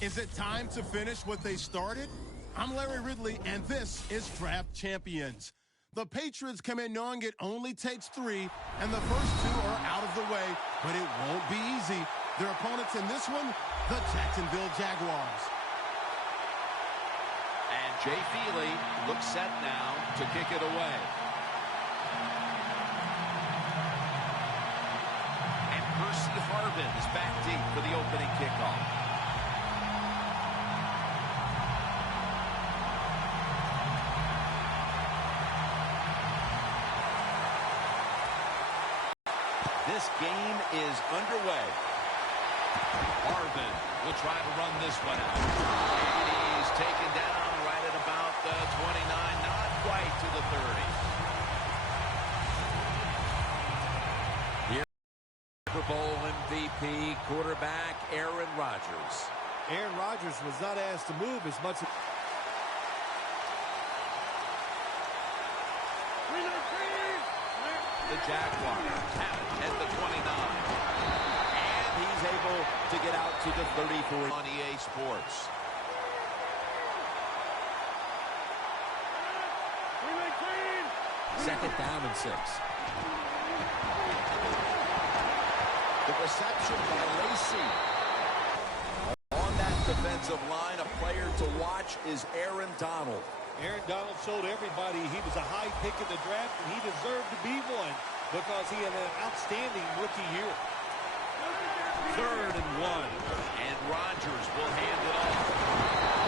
Is it time to finish what they started? I'm Larry Ridley, and this is Draft Champions. The Patriots come in knowing it only takes 3, and the first 2 are out of the way, but it won't be easy. Their opponents in this one, the Jacksonville Jaguars. And Jay Feely looks set now to kick it away. And Percy Harvin is back deep for the opening kickoff. This game is underway. Harvin will try to run this one out. And he's taken down right at about the 29, not quite to the 30. Here, Super Bowl MVP quarterback Aaron Rodgers. Aaron Rodgers was not asked to move as much as... The Jaguars have it at the 29. And he's able to get out to the 34 on EA Sports. Second down and 6. The reception by Lacy. On that defensive line, a player to watch is Aaron Donald. Aaron Donald showed everybody he was a high pick in the draft, and he deserved to be one because he had an outstanding rookie year. 3rd and 1, and Rodgers will hand it off.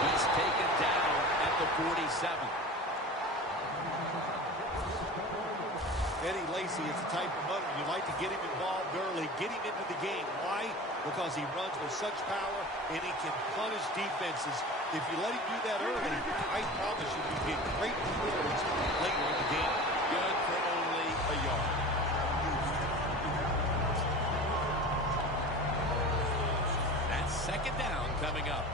He's taken down at the 47. Eddie Lacy is the type of runner you like to get him involved early, get him into the game. Why? Because he runs with such power, and he can punish defenses. If you let him do that early, I promise you get great rewards later in the game. Good for only a yard. That's second down coming up.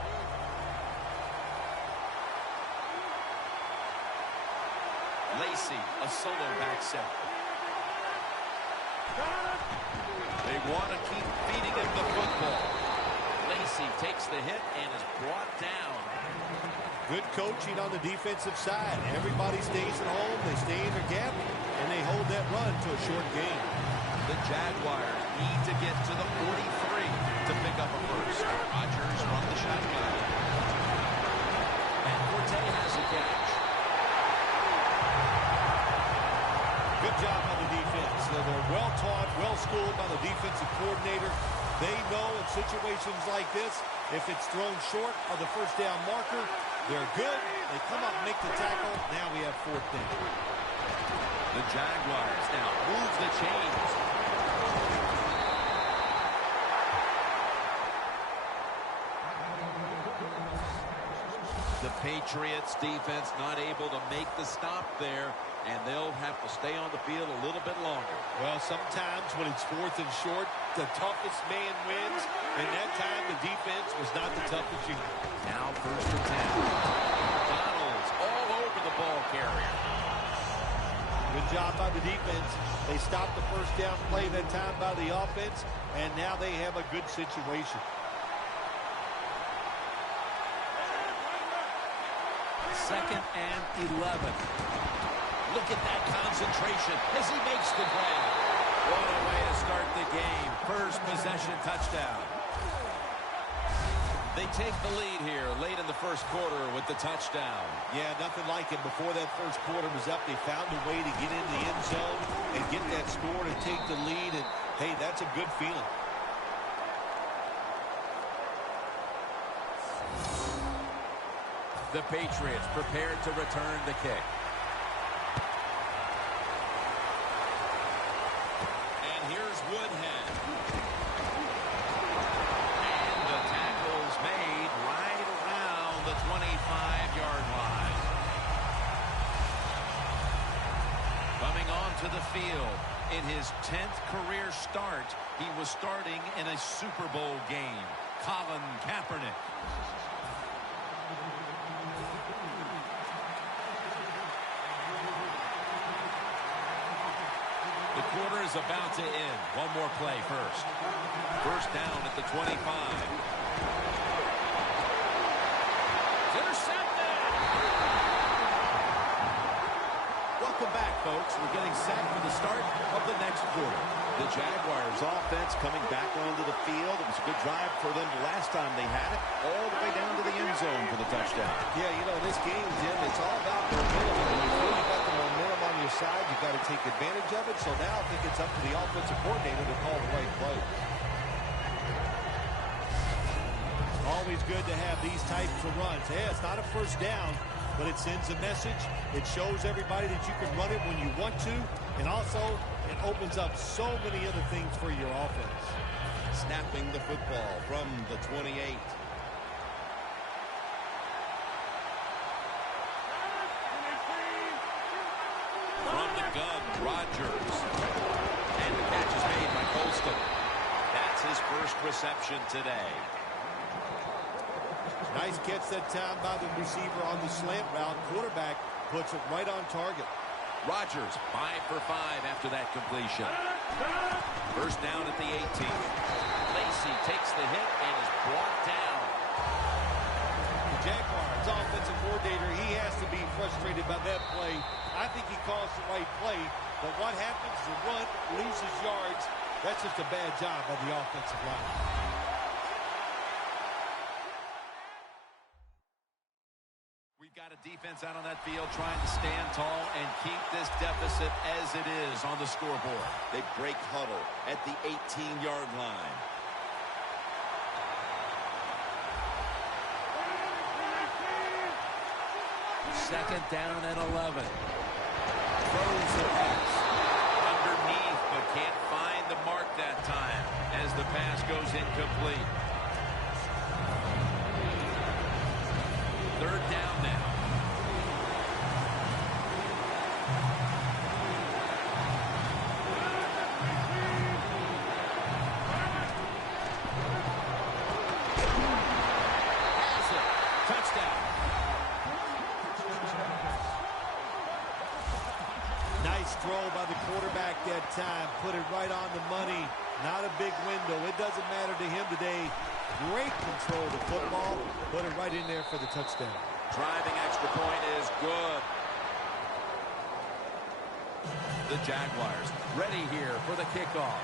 Lacy, a solo back set. They want to keep feeding him the football. Lacy takes the hit and is brought down. Good coaching on the defensive side. Everybody stays at home, they stay in their gap, and they hold that run to a short gain. The Jaguars need to get to the 43 to pick up a first. Rodgers from the shotgun. And Forte has a catch. Good job by the defense. They're well-taught, well-schooled by the defensive coordinator. They know in situations like this, if it's thrown short of the first down marker, they're good. They come up and make the tackle. Now we have 4th down. The Jaguars now move the chains. The Patriots defense not able to make the stop there, and they'll have to stay on the field a little bit longer. Well, sometimes when it's 4th and short, the toughest man wins, and that time the defense was not the toughest unit. Now 1st and 10. Donald's all over the ball carrier. Good job by the defense. They stopped the first down play that time by the offense, and now they have a good situation. Second and 11. Look at that concentration as he makes the grab. What a way to start the game. First possession touchdown. They take the lead here late in the first quarter with the touchdown. Yeah, nothing like it. Before that first quarter was up, they found a way to get in the end zone and get that score to take the lead. And, hey, that's a good feeling. The Patriots prepared to return the kick. And here's Woodhead. And the tackle's made right around the 25-yard line. Coming onto the field in his 10th career start, he was starting in a Super Bowl game. Colin Kaepernick. The quarter is about to end. One more play first. First down at the 25. folks. We're getting set for the start of the next quarter. The Jaguars offense coming back onto the field. It was a good drive for them the last time they had it, all the way down to the end zone for the touchdown. Yeah, you know, this game, Jim, it's all about momentum. When you feel you've got the momentum on your side, you've got to take advantage of it. So now I think it's up to the offensive coordinator to call the right play. Always good to have these types of runs. Hey, it's not a first down, but it sends a message. It shows everybody that you can run it when you want to, and also it opens up so many other things for your offense. Snapping the football from the 28. From the gun, Rodgers. And the catch is made by Colston. That's his first reception today. Nice catch that time by the receiver on the slant route. Quarterback puts it right on target. Rodgers, 5 for 5 after that completion. First down at the 18. Lacy takes the hit and is brought down. The Jaguars offensive coordinator, he has to be frustrated by that play. I think he calls the right play, but what happens? The run loses yards. That's just a bad job by the offensive line. Got a defense out on that field trying to stand tall and keep this deficit as it is on the scoreboard. They break huddle at the 18-yard line. Second down and 11. Throws the pass. Underneath, but can't find the mark that time as the pass goes incomplete. Third down now. Has it. Touchdown. Nice throw by the quarterback that time. Put it right on the money. Not a big window. It doesn't matter to him today. Great control of the football. Put it right in there for the touchdown. Driving extra point is good. The Jaguars ready here for the kickoff.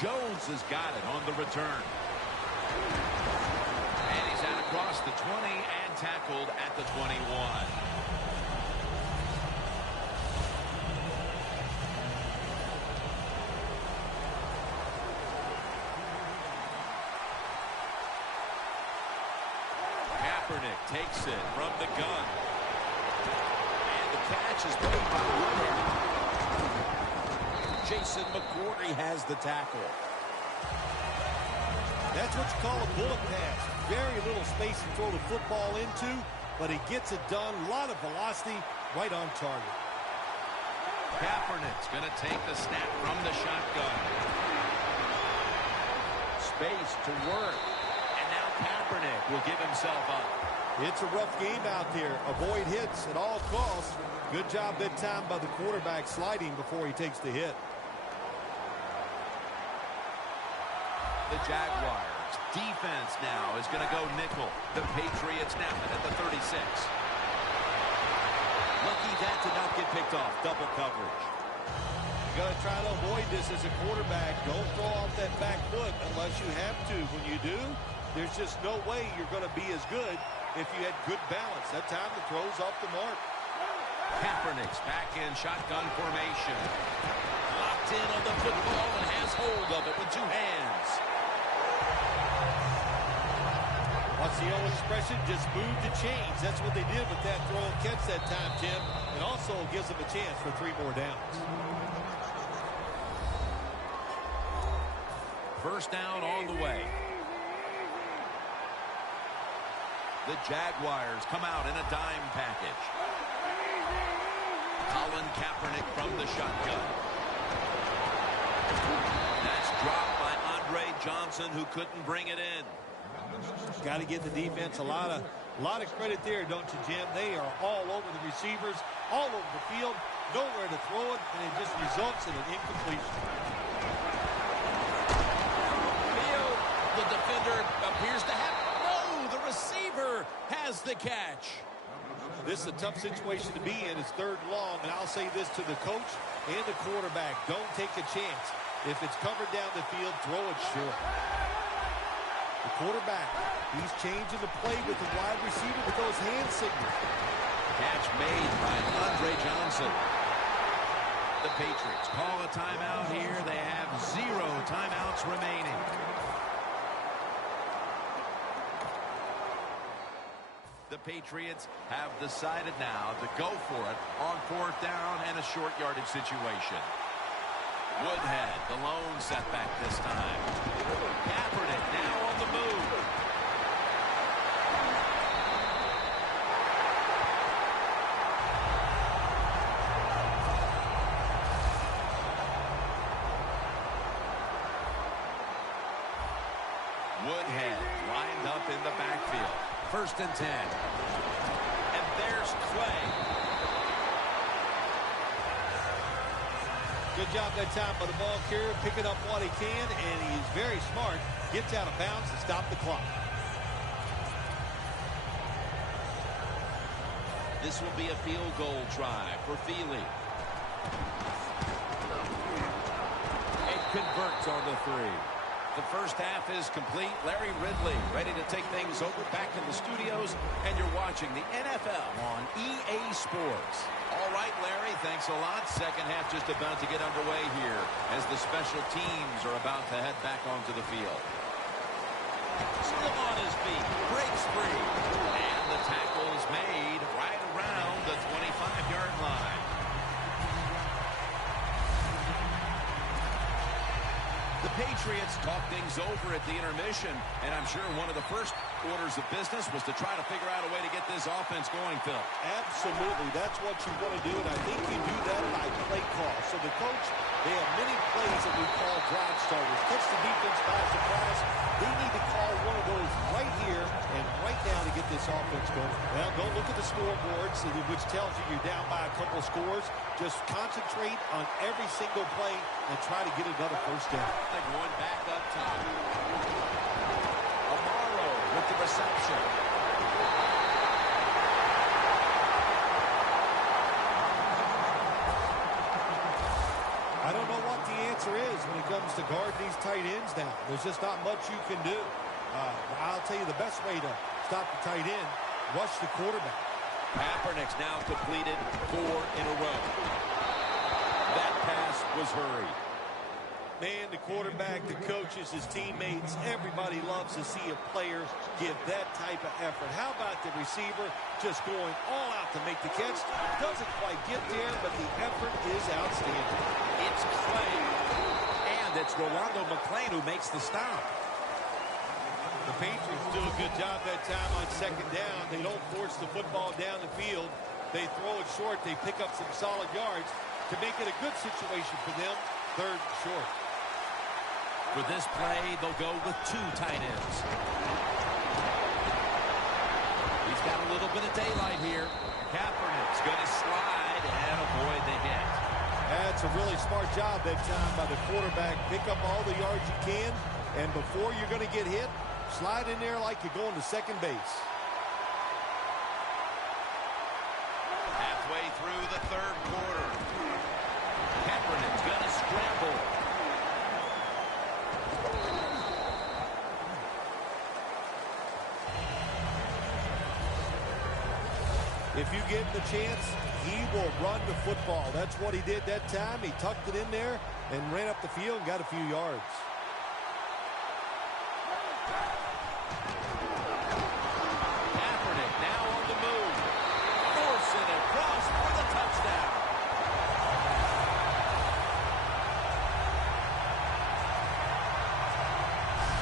Jones has got it on the return. And he's out across the 20 and tackled at the 21. Takes it from the gun. And the catch is made by Woodhead. Jason McCourty has the tackle. That's what you call a bullet pass. Very little space to throw the football into, but he gets it done. A lot of velocity, right on target. Kaepernick's going to take the snap from the shotgun. Space to work. And now Kaepernick will give himself up. It's a rough game out there. Avoid hits at all costs. Good job that time by the quarterback sliding before he takes the hit. The Jaguars defense now is going to go nickel. The Patriots snap it at the 36. Lucky that did not get picked off. Double coverage. You got to try to avoid this as a quarterback. Don't throw off that back foot unless you have to. When you do, there's just no way you're going to be as good if you had good balance. That time the throw's off the mark. Kaepernick's back in shotgun formation. Locked in on the football and has hold of it with two hands. What's the old expression? Just move the chains. That's what they did with that throw and catch that time, Tim. It also gives them a chance for 3 more downs. First down on the way. The Jaguars come out in a dime package. Colin Kaepernick from the shotgun. That's dropped by Andre Johnson, who couldn't bring it in. Got to give the defense a lot of credit there, don't you, Jim? They are all over the receivers, all over the field, nowhere to throw it, and it just results in an incompletion. The defender appears to have... No, the receiver has the catch. This is a tough situation to be in. It's 3rd and long, and I'll say this to the coach and the quarterback. Don't take a chance. If it's covered down the field, throw it short. The quarterback, he's changing the play with the wide receiver with those hand signals. Catch made by Andre Johnson. The Patriots call a timeout here. They have 0 timeouts remaining. The Patriots have decided now to go for it on 4th down and a short yardage situation. Woodhead, the lone setback this time. Kaepernick now on the move. Woodhead lined up in the backfield. 1st and 10. And there's Clay. Good job that time by the ball carrier, picking up what he can, and he's very smart. Gets out of bounds to stop the clock. This will be a field goal try for Feely. It converts on the 3. The first half is complete. Larry Ridley ready to take things over back in the studios, and you're watching the NFL on EA Sports. All right, Larry, thanks a lot. Second half just about to get underway here as the special teams are about to head back onto the field. Still on his feet, breaks free, and the tackle is made right around the 25-yard line. The Patriots talk things over at the intermission, and I'm sure one of the first orders of business was to try to figure out a way to get this offense going, Phil. Absolutely. That's what you want to do, and I think you do that by play call. So the coach, they have many plays that we call drive starters. Catch the defense by surprise. They need to call one of those right here and right now to get this offense going. Well, don't look at the scoreboards, which tells you you're down by a couple scores. Just concentrate on every single play and try to get another 1st down. They're going back up top. Amaro with the reception. I don't know what the answer is when it comes to guard these tight ends now. There's just not much you can do. I'll tell you the best way to stop the tight end, rush the quarterback. Kaepernick's now completed 4 in a row. That pass was hurried. Man, the quarterback, the coaches, his teammates, everybody loves to see a player give that type of effort. How about the receiver just going all out to make the catch? Doesn't quite get there, but the effort is outstanding. It's Clay. And it's Rolando McClain who makes the stop. The Patriots do a good job that time on 2nd down. They don't force the football down the field. They throw it short. They pick up some solid yards to make it a good situation for them. 3rd and short. For this play, they'll go with 2 tight ends. He's got a little bit of daylight here. Kaepernick's going to slide and avoid the hit. That's a really smart job that time by the quarterback. Pick up all the yards you can, and before you're going to get hit, slide in there like you're going to second base. Halfway through the 3rd quarter. Kaepernick's going to scramble. If you give him the chance, he will run the football. That's what he did that time. He tucked it in there and ran up the field and got a few yards. Kaepernick now on the move. Forcing it across for the touchdown.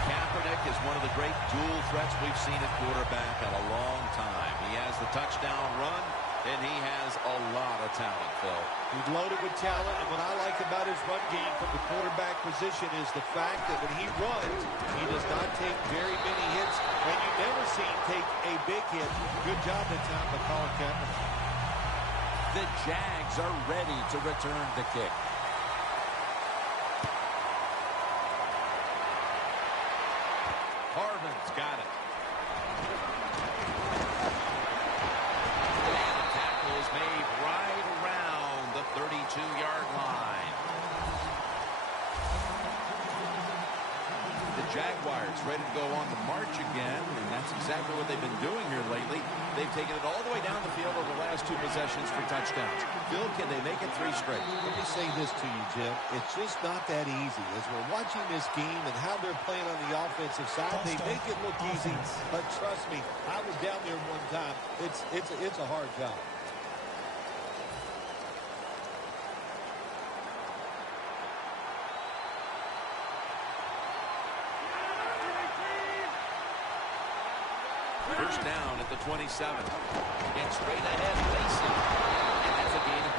Kaepernick is one of the great dual threats we've seen at quarterback in a long time. He has the touchdown run, and he has a lot of talent, Phil. He's loaded with talent, and what I like about his run game from the quarterback position is the fact that when he runs, he does not take very many hits, and you never see him take a big hit. Good job that time by Colin Kaepernick. The Jags are ready to return the kick. Harvin's got it. And Jaguars ready to go on the march again, and that's exactly what they've been doing here lately. They've taken it all the way down the field over the last 2 possessions for touchdowns. Phil, can they make it 3 straight? Let me say this to you, Jim. It's just not that easy. As we're watching this game and how they're playing on the offensive side, they make it look easy. But trust me, I was down there one time. It's a hard job. First down at the 27. Gets straight ahead, Lacy. And that's a gain of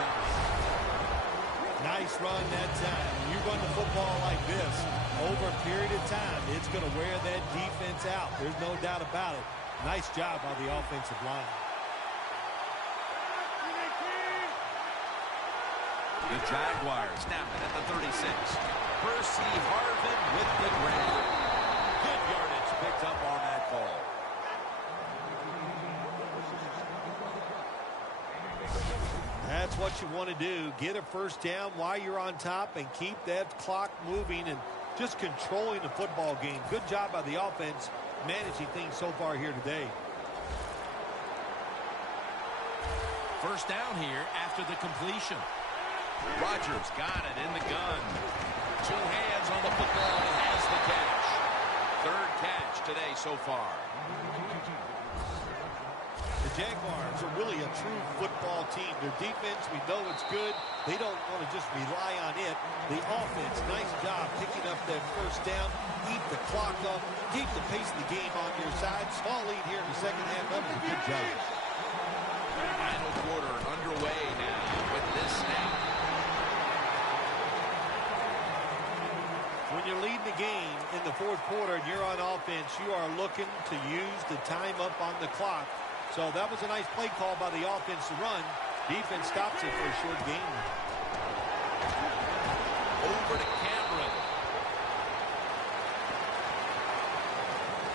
9. Nice run that time. When you run the football like this, over a period of time, it's going to wear that defense out. There's no doubt about it. Nice job by the offensive line. The Jaguars snap it at the 36. Percy Harvin with the grab. Good yardage picked up on that call. That's what you want to do. Get a first down while you're on top and keep that clock moving and just controlling the football game. Good job by the offense managing things so far here today. First down here after the completion. Rodgers got it in the gun. 2 hands on the football and has the catch. 3rd catch today so far. The Jaguars are really a true football team. Their defense, we know it's good. They don't want to just rely on it. The offense, nice job picking up that first down. Keep the clock up. Keep the pace of the game on your side. Small lead here in the second half. That was a good job. Final quarter underway now with this snap. When you're leading the game in the 4th quarter and you're on offense, you are looking to use the time up on the clock. So that was a nice play call by the offense to run. Defense stops it for a short gain. Over to Cameron.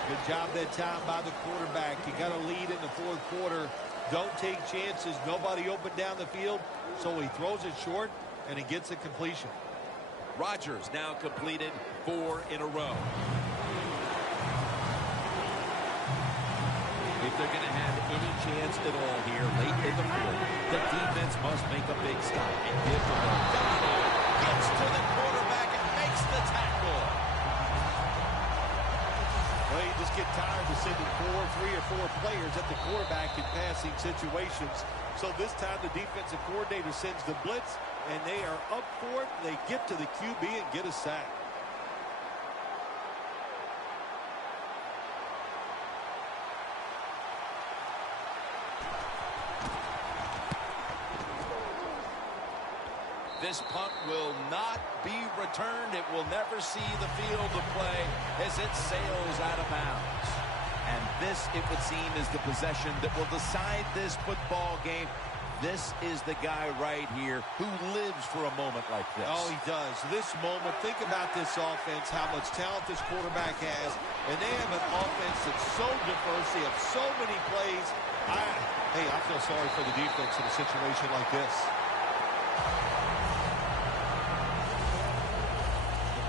Good job that time by the quarterback. You got a lead in the 4th quarter. Don't take chances. Nobody open down the field. So he throws it short, and he gets a completion. Rodgers now completed 4 in a row. If they're going to have any chance at all here late in the field, the defense must make a big stop and give them a double. Gets to the quarterback and makes the tackle. Well, you just get tired of sending 3 or 4 players at the quarterback in passing situations. So this time the defensive coordinator sends the blitz, and they are up for it. They get to the QB and get a sack. This punt will not be returned. It will never see the field of play as it sails out of bounds. And this, it would seem, is the possession that will decide this football game. This is the guy right here who lives for a moment like this. Oh, he does. This moment, think about this offense, how much talent this quarterback has. And they have an offense that's so diverse. They have so many plays. I feel sorry for the defense in a situation like this.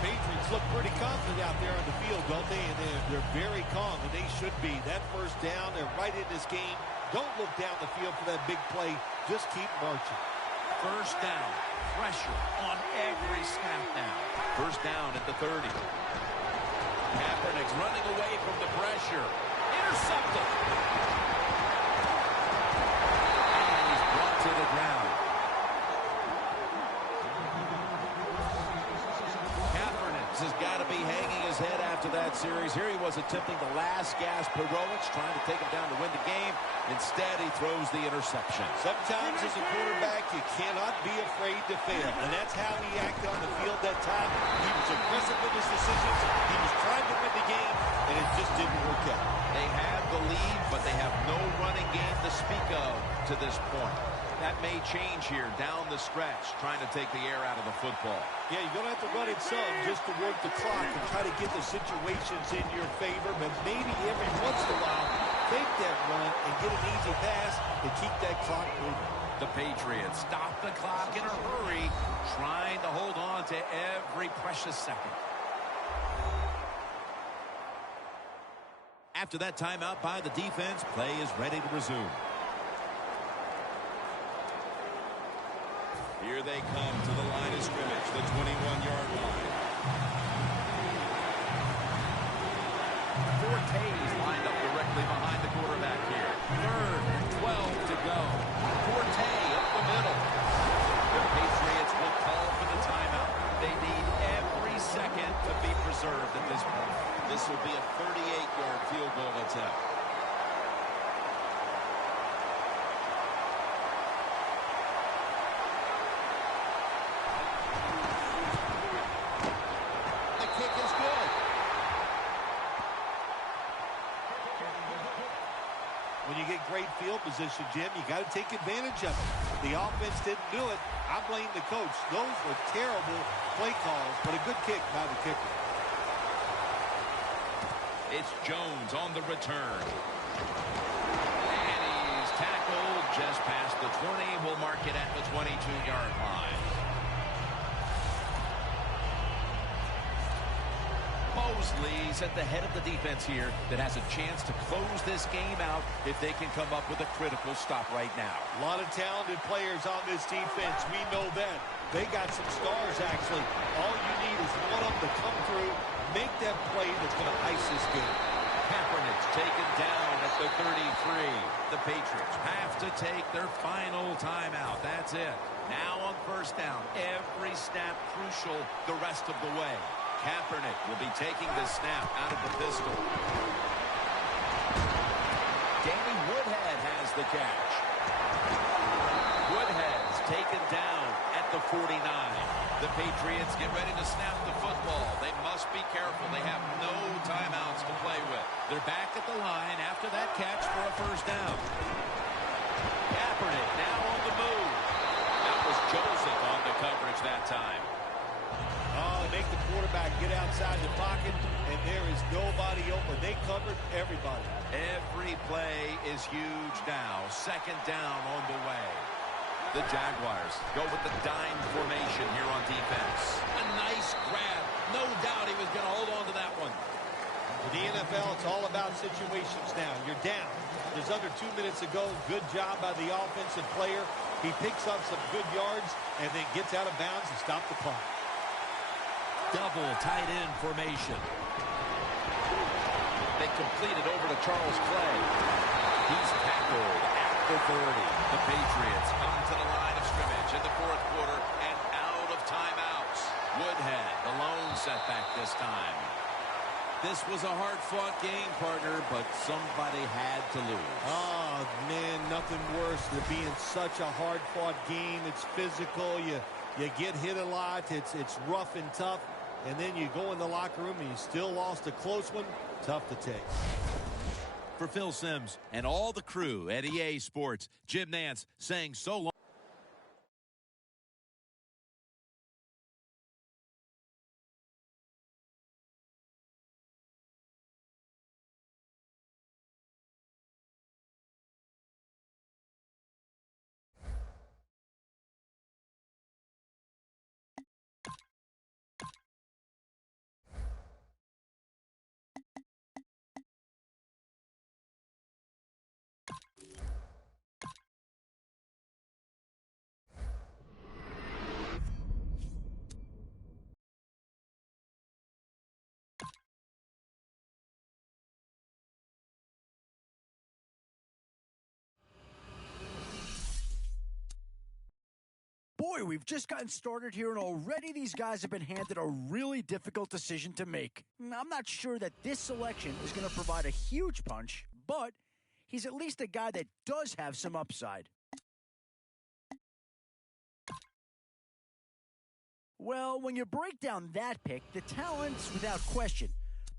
Patriots look pretty confident out there on the field, don't they? And they're very calm, and they should be. That first down, they're right in this game. Don't look down the field for that big play. Just keep marching. First down. Pressure on every snap now. First down at the 30. Kaepernick's running away from the pressure. Intercepted. And he's brought to the ground. Has got to be hanging his head after that series. Here he was attempting the last gasp heroics, trying to take him down to win the game. Instead, he throws the interception. Sometimes as a quarterback, you cannot be afraid to fail. And that's how he acted on the field that time. He was aggressive with his decisions. He was trying to win the game, and it just didn't work out. They have the lead, but they have no running game to speak of to this point. That may change here down the stretch, trying to take the air out of the football. Yeah, you're going to have to run it some just to work the clock and try to get the situations in your favor. But maybe every once in a while, fake that run and get an easy pass and keep that clock moving. The Patriots stop the clock in a hurry, trying to hold on to every precious second. After that timeout by the defense, play is ready to resume. Here they come to the line of scrimmage, the 21-yard line. Forte's lined up directly behind the quarterback here. 3rd and 12 to go. Forte up the middle. The Patriots will call for the timeout. They need every second to be preserved at this point. This will be a 38-yard field goal attempt. The kick is good. When you get great field position, Jim, you got to take advantage of it. The offense didn't do it. I blame the coach. Those were terrible play calls, but a good kick by the kicker. It's Jones on the return. And he's tackled just past the 20. We'll mark it at the 22-yard line. Mosley's at the head of the defense here that has a chance to close this game out if they can come up with a critical stop right now. A lot of talented players on this defense. We know that. They got some stars, actually. All you need is one of them to come through, make that play that's going to ice this game. Kaepernick's taken down at the 33. The Patriots have to take their final timeout. That's it. Now on first down, every snap crucial the rest of the way. Kaepernick will be taking the snap out of the pistol. Danny Woodhead has the catch. Woodhead's taken down at the 49. The Patriots get ready to snap the football. They must be careful. They have no timeouts to play with. They're back at the line after that catch for a first down. Kaepernick now on the move. That was Joseph on the coverage that time. Oh, they make the quarterback get outside the pocket, and there is nobody open. They covered everybody. Every play is huge now. Second down on the way. The Jaguars go with the dime formation here on defense. A nice grab. No doubt he was going to hold on to that one. In the NFL, it's all about situations now. You're down. There's under 2 minutes to go. Good job by the offensive player. He picks up some good yards and then gets out of bounds and stops the clock. Double tight end formation. They complete it over to Charles Clay. He's tackled at the 30. The Patriots come to the line of scrimmage in the fourth quarter and out of timeouts. Woodhead, the lone setback this time. This was a hard-fought game, partner, but somebody had to lose. Oh, man, nothing worse than being such a hard-fought game. It's physical. You get hit a lot. It's rough and tough. And then you go in the locker room and you still lost a close one. Tough to take. For Phil Simms and all the crew at EA Sports, Jim Nantz saying so long. Boy, we've just gotten started here, and already these guys have been handed a really difficult decision to make. I'm not sure that this selection is going to provide a huge punch, but he's at least a guy that does have some upside. Well, when you break down that pick, the talent's without question.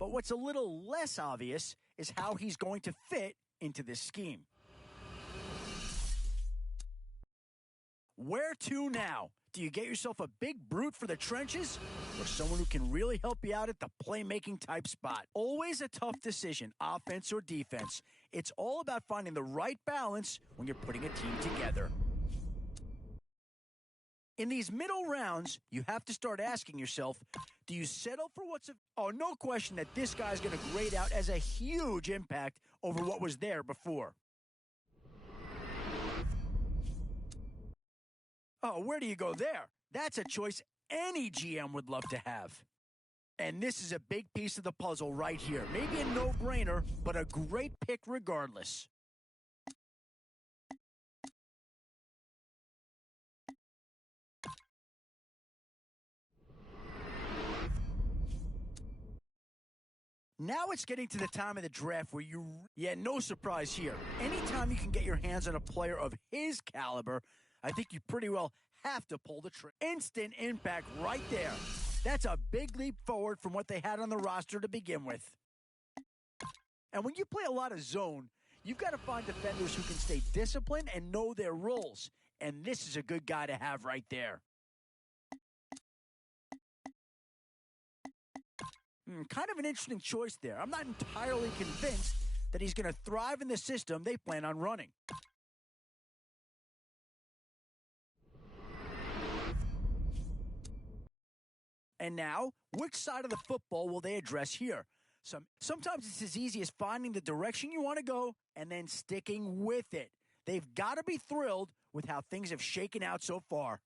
But what's a little less obvious is how he's going to fit into this scheme. Where to now? Do you get yourself a big brute for the trenches or someone who can really help you out at the playmaking type spot? Always a tough decision, offense or defense. It's all about finding the right balance when you're putting a team together. In these middle rounds, you have to start asking yourself, do you settle for what's... Oh, no question that this guy's going to grade out as a huge impact over what was there before. Oh, where do you go there? That's a choice any GM would love to have. And this is a big piece of the puzzle right here. Maybe a no-brainer, but a great pick regardless. Now it's getting to the time of the draft where no surprise here. Anytime you can get your hands on a player of his caliber, I think you pretty well have to pull the trigger. Instant impact right there. That's a big leap forward from what they had on the roster to begin with. And when you play a lot of zone, you've got to find defenders who can stay disciplined and know their roles. And this is a good guy to have right there. Kind of an interesting choice there. I'm not entirely convinced that he's going to thrive in the system they plan on running. And now, which side of the football will they address here? Sometimes it's as easy as finding the direction you want to go and then sticking with it. They've got to be thrilled with how things have shaken out so far.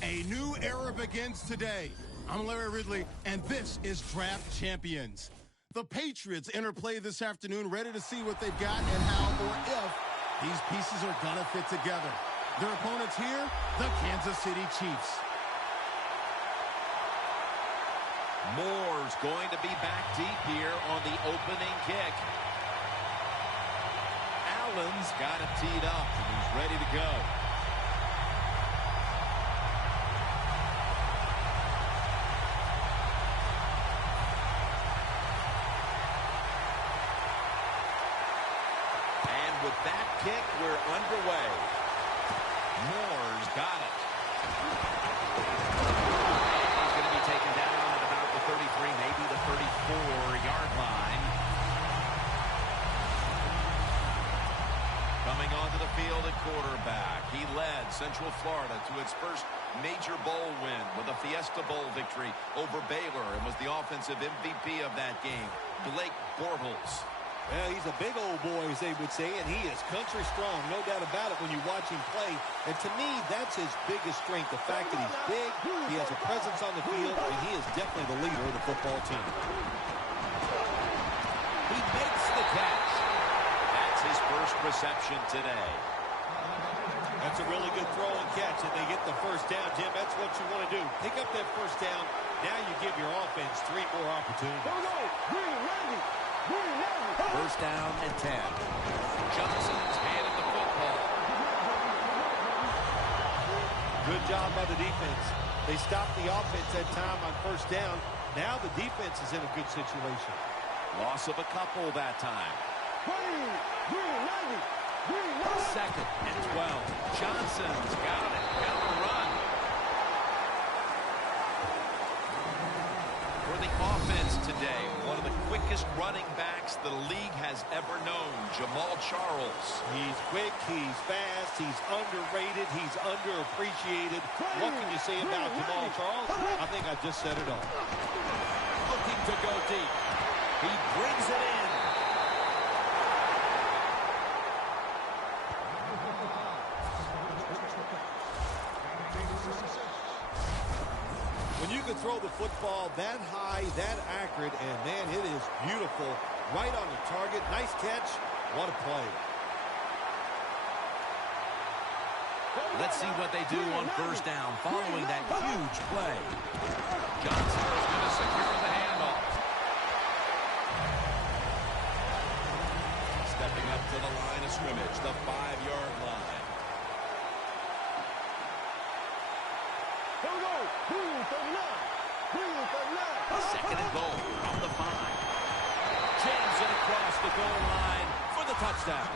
A new era begins today. I'm Larry Ridley, and this is Draft Champions. The Patriots interplay this afternoon, ready to see what they've got and how or if these pieces are going to fit together. Their opponents here, the Kansas City Chiefs. Moore's going to be back deep here on the opening kick. Allen's got it teed up, and he's ready to go. With that kick, we're underway. Moore's got it. He's going to be taken down at about the 33, maybe the 34-yard line. Coming onto the field at quarterback, he led Central Florida to its first major bowl win with a Fiesta Bowl victory over Baylor and was the offensive MVP of that game, Blake Bortles. Well, he's a big old boy, as they would say, and he is country strong, no doubt about it when you watch him play. And to me, that's his biggest strength, the fact that he's big, he has a presence on the field, and he is definitely the leader of the football team. He makes the catch. That's his first reception today. That's a really good throw and catch, and they get the first down, Jim. That's what you want to do. Pick up that first down. Now you give your offense 3 more opportunities. First down and 10. Johnson's handed the football. Good job by the defense. They stopped the offense that time on first down. Now the defense is in a good situation. Loss of a couple that time. Second and 12. Johnson's got it. Down the run. For the offense today, one of the quickest running backs the league has ever known, Jamal Charles. He's quick, he's fast, he's underrated, he's underappreciated. What can you say about Jamal Charles? I think I just said it all. Looking to go deep. He brings it in. When you can throw the football that high, that accurate, and, man, it is beautiful. Right on the target. Nice catch. What a play. Let's see what they do on first down following that huge play. Johnson is going to secure the handoff. Stepping up to the line of scrimmage, the 5-yard line. Second and goal from the 5. Jams it across the goal line for the touchdown.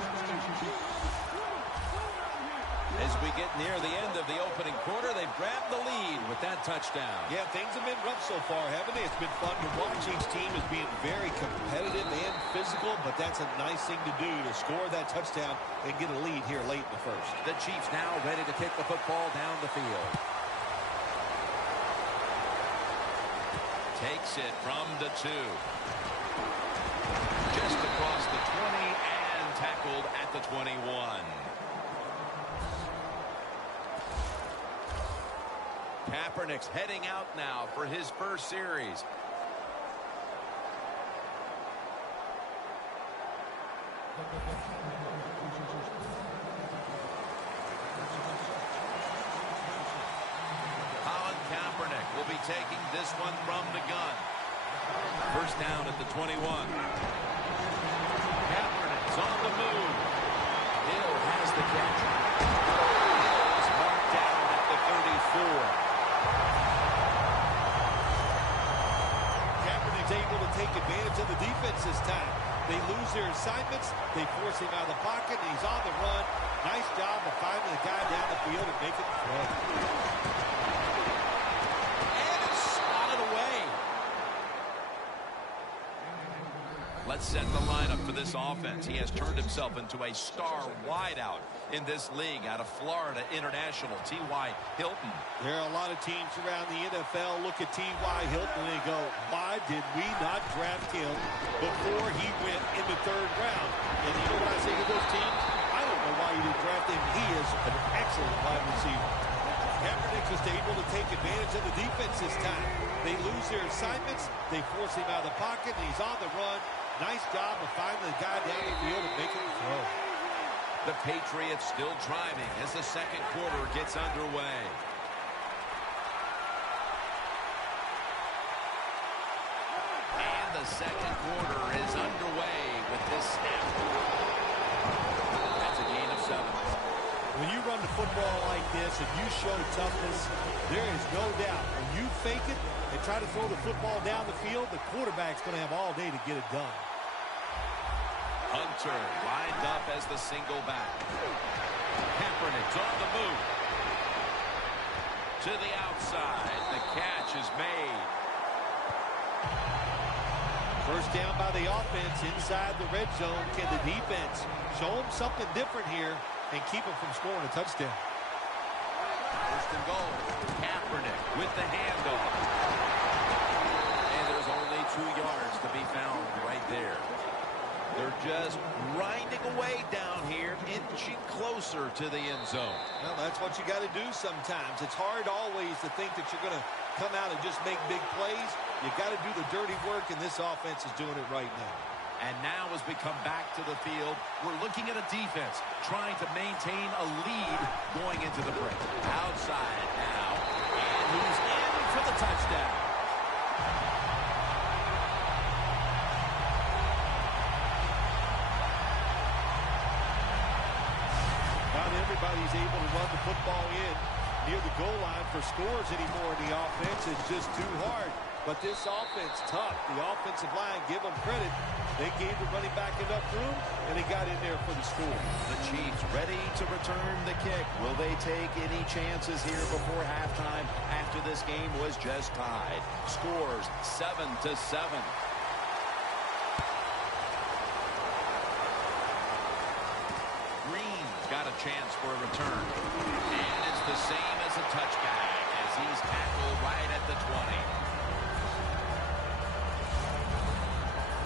As we get near the end of the opening quarter, they've grabbed the lead with that touchdown. Yeah, things have been rough so far, haven't they? It's been fun to watch. Each team is being very competitive and physical, but that's a nice thing to do, to score that touchdown and get a lead here late in the first. The Chiefs now ready to kick the football down the field. Takes it from the 2. Just across the 20 and tackled at the 21. Kaepernick's heading out now for his first series. Colin Kaepernick will be taking this one from the gun. First down at the 21. Kaepernick's on the move. Hill has the catch. Hill is marked down at the 34. Kaepernick's able to take advantage of the defense this time. They lose their assignments. They force him out of the pocket, and he's on the run. Nice job of finding the guy down the field and making the play. And it's swatted away. Let's set the lineup for this offense. He has turned himself into a star wideout in this league out of Florida International, T.Y. Hilton. There are a lot of teams around the NFL look at T.Y. Hilton and they go, why did we not draft him before he went in the 3rd round? And you know what I say to those teams? I don't know why you didn't draft him. He is an excellent wide receiver. Kaepernick just able to take advantage of the defense this time. They lose their assignments. They force him out of the pocket, and he's on the run. Nice job of finding the guy down the field and making the throw. The Patriots still driving as the second quarter gets underway. And the second quarter is underway with this snap. That's a gain of 7. When you run the football like this and you show toughness, there is no doubt when you fake it and try to throw the football down the field, the quarterback's going to have all day to get it done. Hunter lined up as the single back. Kaepernick's on the move. To the outside. The catch is made. First down by the offense inside the red zone. Can the defense show them something different here and keep them from scoring a touchdown? First and goal. Kaepernick with the handoff. And there's only 2 yards to be found right there. They're just grinding away down here, inching closer to the end zone. Well, that's what you got to do sometimes. It's hard always to think that you're going to come out and just make big plays. You got to do the dirty work, and this offense is doing it right now. And now as we come back to the field, we're looking at a defense trying to maintain a lead going into the break. Outside now, and who's in for the touchdown? Not everybody's able to run the football in near the goal line for scores anymore in the offense. It's just too hard. But this offense, tough. The offensive line, give them credit. They gave the running back enough room, and they got in there for the score. The Chiefs ready to return the kick. Will they take any chances here before halftime after this game was just tied? Scores 7-7. Green's got a chance for a return. And it's the same as a touchback as he's tackled right at the 20.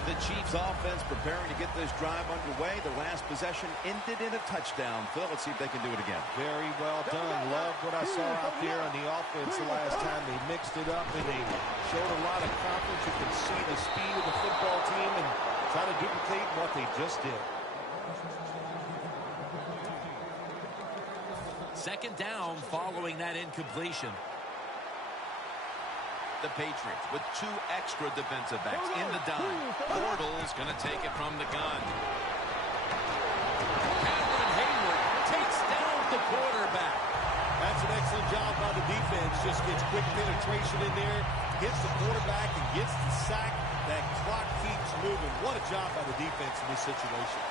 The Chiefs offense preparing to get this drive underway. The last possession ended in a touchdown. Phil, let's see if they can do it again. Very well done. Loved what I saw out there on the offense the last time. They mixed it up and they showed a lot of confidence. You can see the speed of the football team and try to duplicate what they just did. Second down following that incompletion. The Patriots with 2 extra defensive backs in the dime. Bortles going to take it from the gun. Cameron Hayward takes down the quarterback. That's an excellent job by the defense. Just gets quick penetration in there, hits the quarterback, and gets the sack. That clock keeps moving. What a job by the defense in this situation.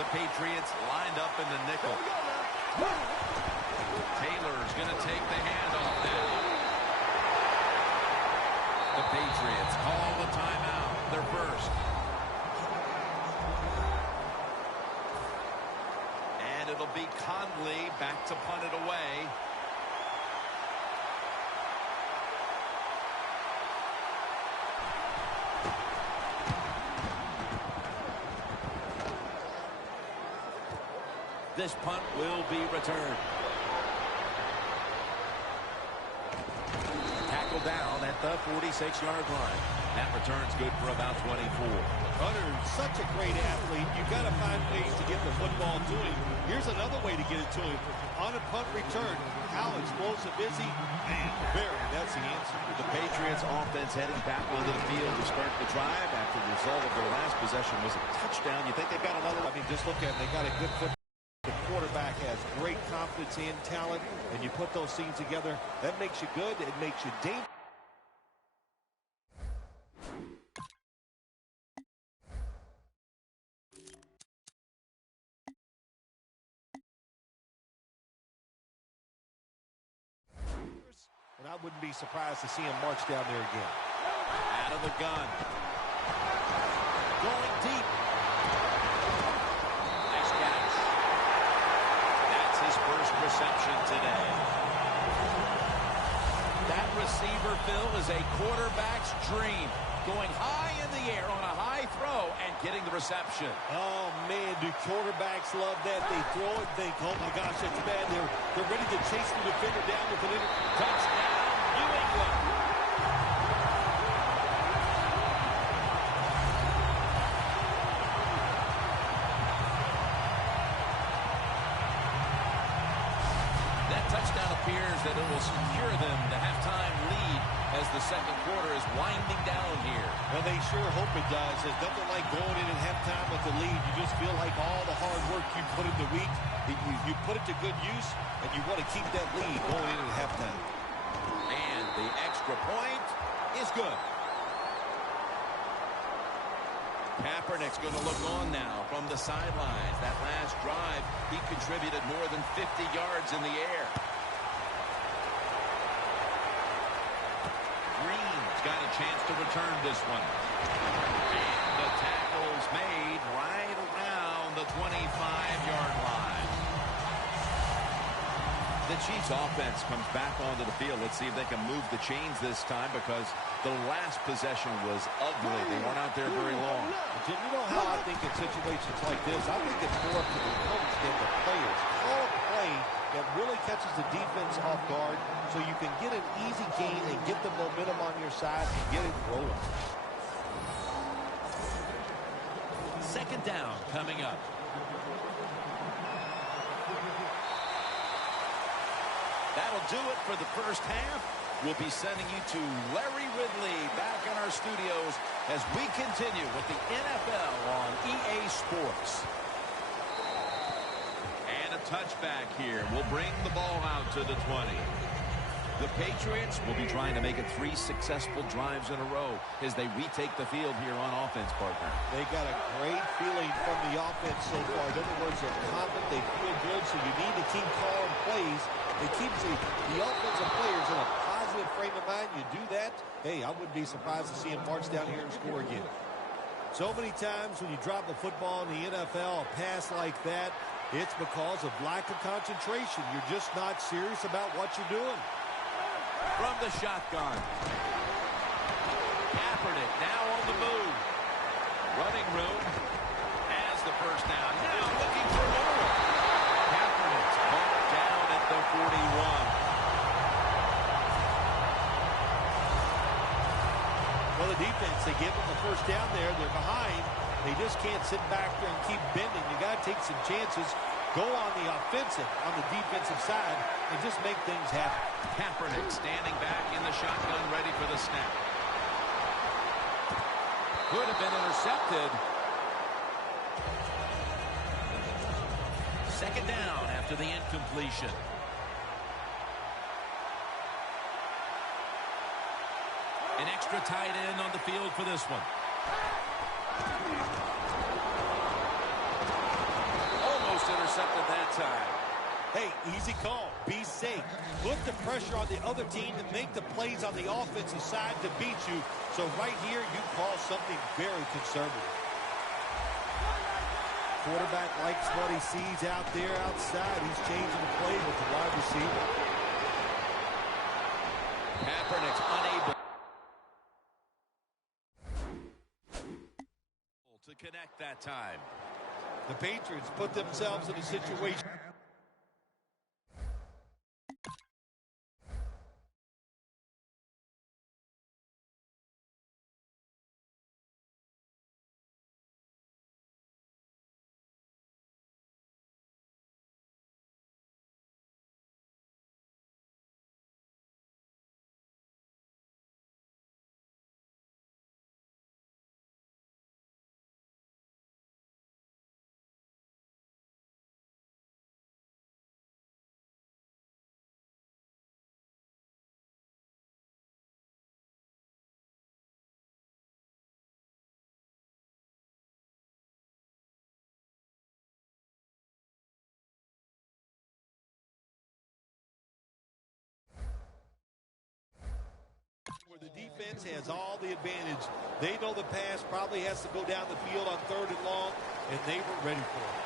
The Patriots lined up in the nickel. Taylor's going to take the handoff now. The Patriots call the timeout, their first. And it'll be Conley back to punt it away. This punt will be returned. Down at the 46-yard line. That return's good for about 24. Hunter, such a great athlete. You've got to find ways to get the football to him. Here's another way to get it to him. On a punt return, how explosive is he? Man, very, that's the answer. The Patriots offense heading back onto the field to start the drive after the result of their last possession was a touchdown. You think they've got another? I mean, just look at it. They got a good football. The quarterback has great confidence and talent, and you put those things together, that makes you good. It makes you dangerous. And I wouldn't be surprised to see him march down there again. Out of the gun. Going deep. Nice catch. That's his first reception today. That receiver, Phil, is a quarterback's dream. Going high in the air on a high throw and getting the reception. Oh, man, do quarterbacks love that? They throw it and think, oh, my gosh, that's bad. They're ready to chase the defender down with an touchdown, New England. That touchdown appears that it will secure them the halftime lead as the second quarter is winding down here. Well, they sure hope it does. There's nothing like going in at halftime with the lead. You just feel like all the hard work you put in the week, you put it to good use, and you want to keep that lead going in at halftime. And the extra point is good. Kaepernick's going to look on now from the sidelines. That last drive, he contributed more than 50 yards in the air. Got a chance to return this one. And the tackle's made right around the 25-yard line. The Chiefs offense comes back onto the field. Let's see if they can move the chains this time because the last possession was ugly. They weren't out there very long. Jim, you know how I think in situations like this, I think it's more up to the coach than the players. Call a play that really catches the defense off guard so you can get an easy gain and get the momentum on your side and get it rolling. Second down coming up. That'll do it for the first half. We'll be sending you to Larry Ridley back in our studios as we continue with the NFL on EA Sports. And a touchback here. We'll bring the ball out to the 20. The Patriots will be trying to make it 3 successful drives in a row as they retake the field here on offense, partner. They got a great feeling from the offense so far. In other words, they're confident, they feel good, so you need to keep calling plays. It keeps the offensive players in a positive frame of mind. You do that, hey, I wouldn't be surprised to see him march down here and score again. So many times when you drop a football in the NFL, a pass like that, it's because of lack of concentration. You're just not serious about what you're doing. From the shotgun. Kaepernick now on the move. the defense. They give them the first down there. They're behind. They just can't sit back there and keep bending. You got to take some chances. Go on the offensive, on the defensive side, and just make things happen. Kaepernick standing back in the shotgun, ready for the snap. Could have been intercepted. Second down after the incompletion. An extra tight end on the field for this one. Almost intercepted that time. Hey, easy call. Be safe. Put the pressure on the other team to make the plays on the offensive side to beat you. So right here, you call something very conservative. Quarterback likes what he sees out there outside. He's changing the play with the wide receiver. Kaepernick's unable to connect that time. The Patriots put themselves in a situation. Where the defense has all the advantage. They know the pass probably has to go down the field on 3rd and long, and they were ready for it.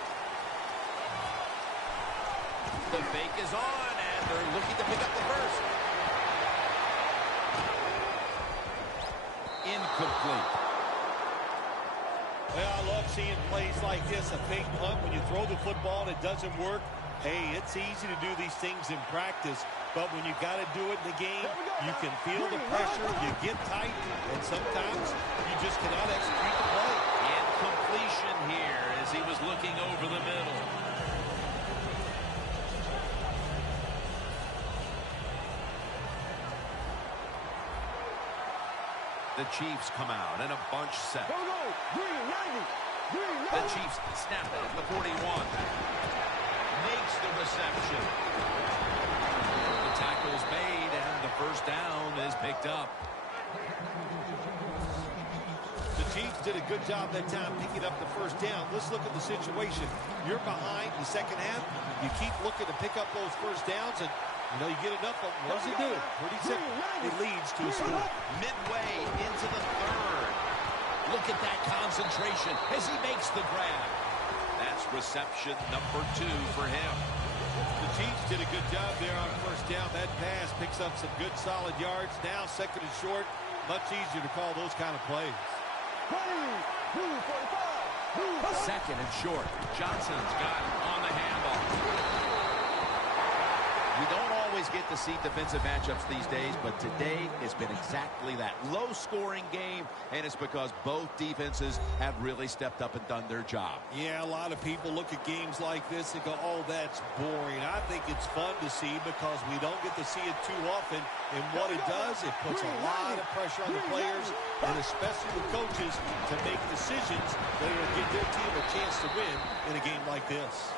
The fake is on, and they're looking to pick up the first. Incomplete. Well, I love seeing plays like this, a fake punt when you throw the football and it doesn't work. Hey, it's easy to do these things in practice, but when you got to do it in the game, you can feel the pressure, you get tight, and sometimes you just cannot execute the play. Incompletion here as he was looking over the middle. The Chiefs come out in a bunch set. The Chiefs snap it at the 41. Makes the reception. The tackle's made, and the first down is picked up. The Chiefs did a good job that time picking up the first down. Let's look at the situation. You're behind the second half. You keep looking to pick up those first downs, and you get enough of them. What does it do? Pretty simple. It leads to a score. Midway into the third. Look at that concentration as he makes the grab. That's reception number 2 for him. The Chiefs did a good job there on first down. That pass picks up some good solid yards. Now 2nd and short. Much easier to call those kind of plays. 2nd and short. Johnson's got it on the handle. We don't always get to see defensive matchups these days, but today has been exactly that. Low-scoring game, and it's because both defenses have really stepped up and done their job. Yeah, a lot of people look at games like this and go, oh, that's boring. I think it's fun to see because we don't get to see it too often. And what it does, it puts a lot of pressure on the players, and especially the coaches, to make decisions that will give their team a chance to win in a game like this.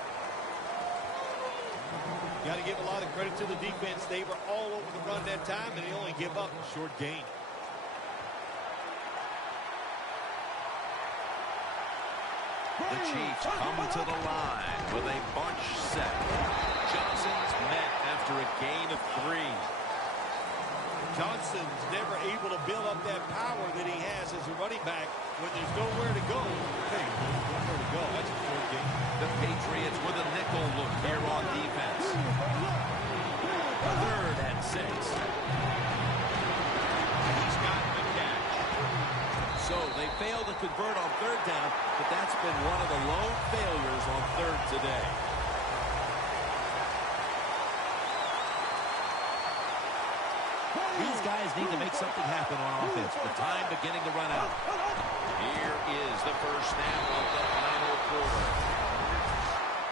Got to give a lot of credit to the defense. They were all over the run that time, and they only give up a short gain. The Chiefs come to the line with a bunch set. Johnson's met after a gain of 3. Johnson's never able to build up that power that he has as a running back when there's nowhere to go. Hey, nowhere to go. That's a short gain. The Patriots with a nickel look here on defense. 3rd and 6. He's got the catch. So they failed to convert on 3rd down, but that's been one of the lone failures on 3rd today. These guys need to make something happen on offense. The time beginning to run out. Here is the first snap of the final quarter.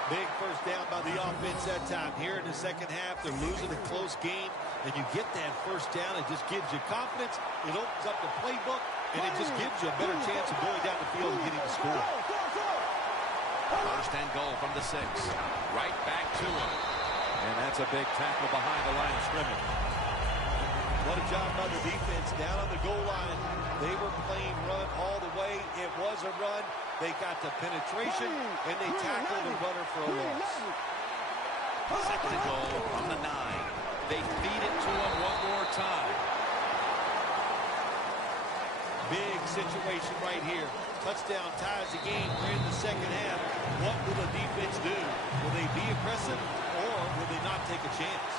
Big first down by the offense that time. Here in the second half, they're losing a close game, and you get that first down. It just gives you confidence. It opens up the playbook, and it just gives you a better chance of going down the field and getting the score. First and goal from the 6. Right back to him. And that's a big tackle behind the line of scrimmage. What a job by the defense down on the goal line. They were playing run all the way. It was a run. They got the penetration, and they tackled the runner for a loss. Second and goal from the 9. They feed it to him one more time. Big situation right here. Touchdown ties the game. We're in the second half. What will the defense do? Will they be aggressive, or will they not take a chance?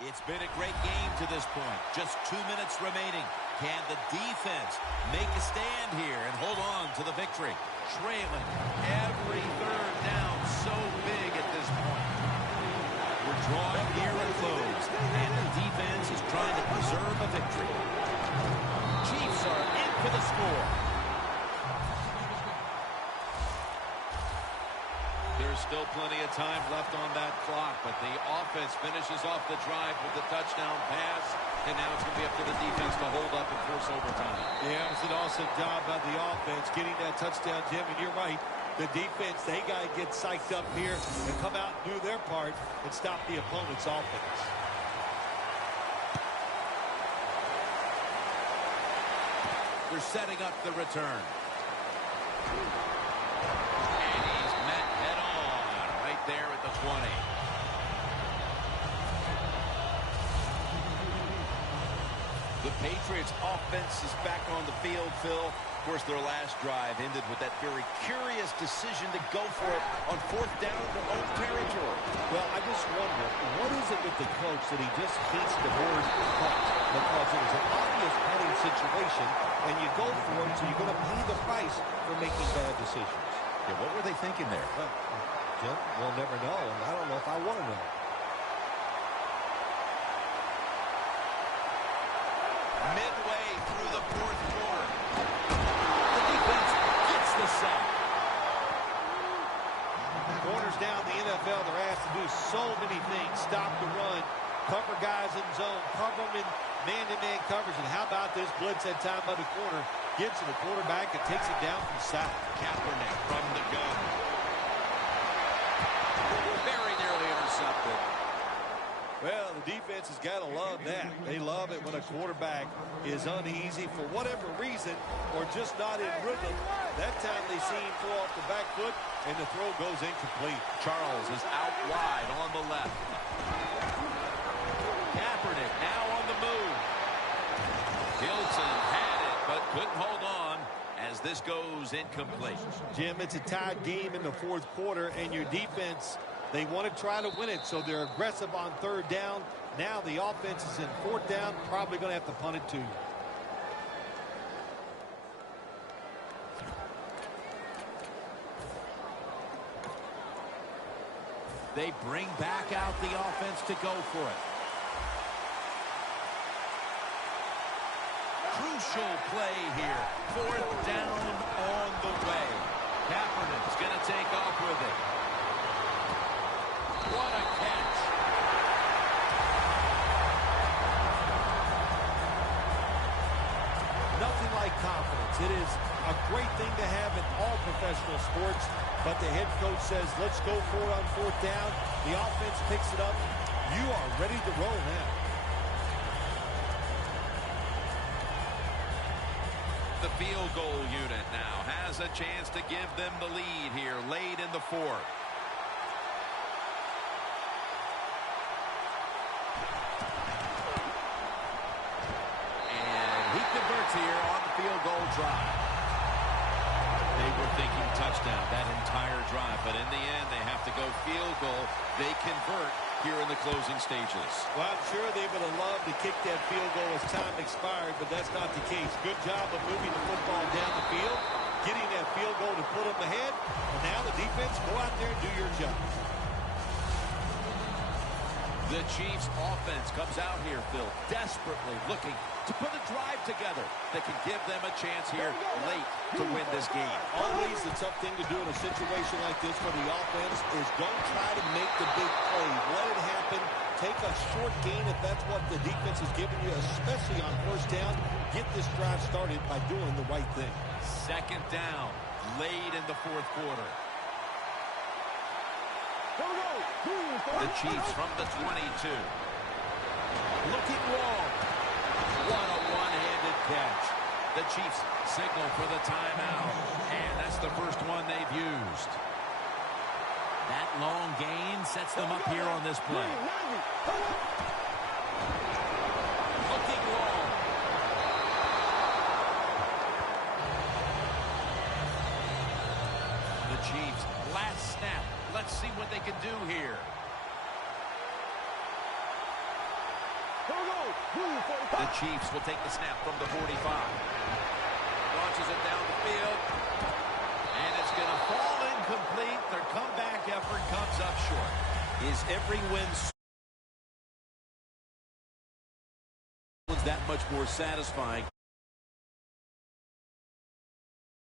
It's been a great game to this point. Just 2 minutes remaining. Can the defense make a stand here and hold on to the victory? Trailing every third down so big at this point. We're drawing near a close, and the defense is trying to preserve a victory. Chiefs are in for the score. There's still plenty of time left on that clock, but the offense finishes off the drive with the touchdown pass, and now it's going to be up to the defense to hold up and force overtime. Yeah, it was an awesome job by the offense getting that touchdown, Jim, and you're right. The defense, they got to get psyched up here and come out and do their part and stop the opponent's offense. They're setting up the return. There at the 20. The Patriots offense is back on the field, Phil. Of course, their last drive ended with that very curious decision to go for it on 4th down in their own territory. Well, I just wonder, what is it with the coach that he just hates the word punt? Because it was an obvious punting situation, and you go for it, so you're going to pay the price for making bad decisions. Yeah, what were they thinking there? Jim, we'll never know, and I don't know if I want to know. Midway through the 4th quarter, the defense gets the sack. Corners down the NFL, they're asked to do so many things. Stop the run, cover guys in zone, cover them in man-to-man coverage, and how about this blitz that time by the corner? Gets to the quarterback and takes it down from the sack. Kaepernick from the gun. Very nearly intercepted. Well, the defense has got to love that. They love it when a quarterback is uneasy for whatever reason or just not in rhythm. That time they see him throw off the back foot, and the throw goes incomplete. Charles is out wide on the left. Kaepernick now on the move. Hilton had it, but couldn't hold on as this goes incomplete. Jim, it's a tied game in the 4th quarter, and your defense, they want to try to win it, so they're aggressive on 3rd down. Now the offense is in 4th down, probably going to have to punt it too. They bring back out the offense to go for it. Crucial play here. 4th down on the way. Kaepernick's going to take off with it. What a catch. Nothing like confidence. It is a great thing to have in all professional sports, but the head coach says, let's go for it on 4th down. The offense picks it up. You are ready to roll now. The field goal unit now has a chance to give them the lead here late in the 4th. And he converts here on the field goal drive. They were thinking touchdown that entire drive, but in the end they have to go field goal. They convert here in the closing stages. Well, I'm sure they would have loved to kick that field goal as time expired, but that's not the case. Good job of moving the football down the field. getting that field goal to put them ahead. And now the defense, go out there and do your job. The Chiefs offense comes out here, Phil, desperately looking to put a drive together that can give them a chance here late to win this game. Always the tough thing to do in a situation like this for the offense is don't try to make the big play. Let it happen. Take a short gain if that's what the defense is giving you, especially on first down. Get this drive started by doing the right thing. Second down, late in the fourth quarter. The Chiefs from the 22. Looking long. What a one-handed catch. The Chiefs signal for the timeout. And that's the first one they've used. That long gain sets them up here on this play. Looking long. The Chiefs, last snap. Let's see what they can do here. The Chiefs will take the snap from the 45. Launches it down the field. And it's going to fall incomplete. Their comeback effort comes up short. Is every win that much more satisfying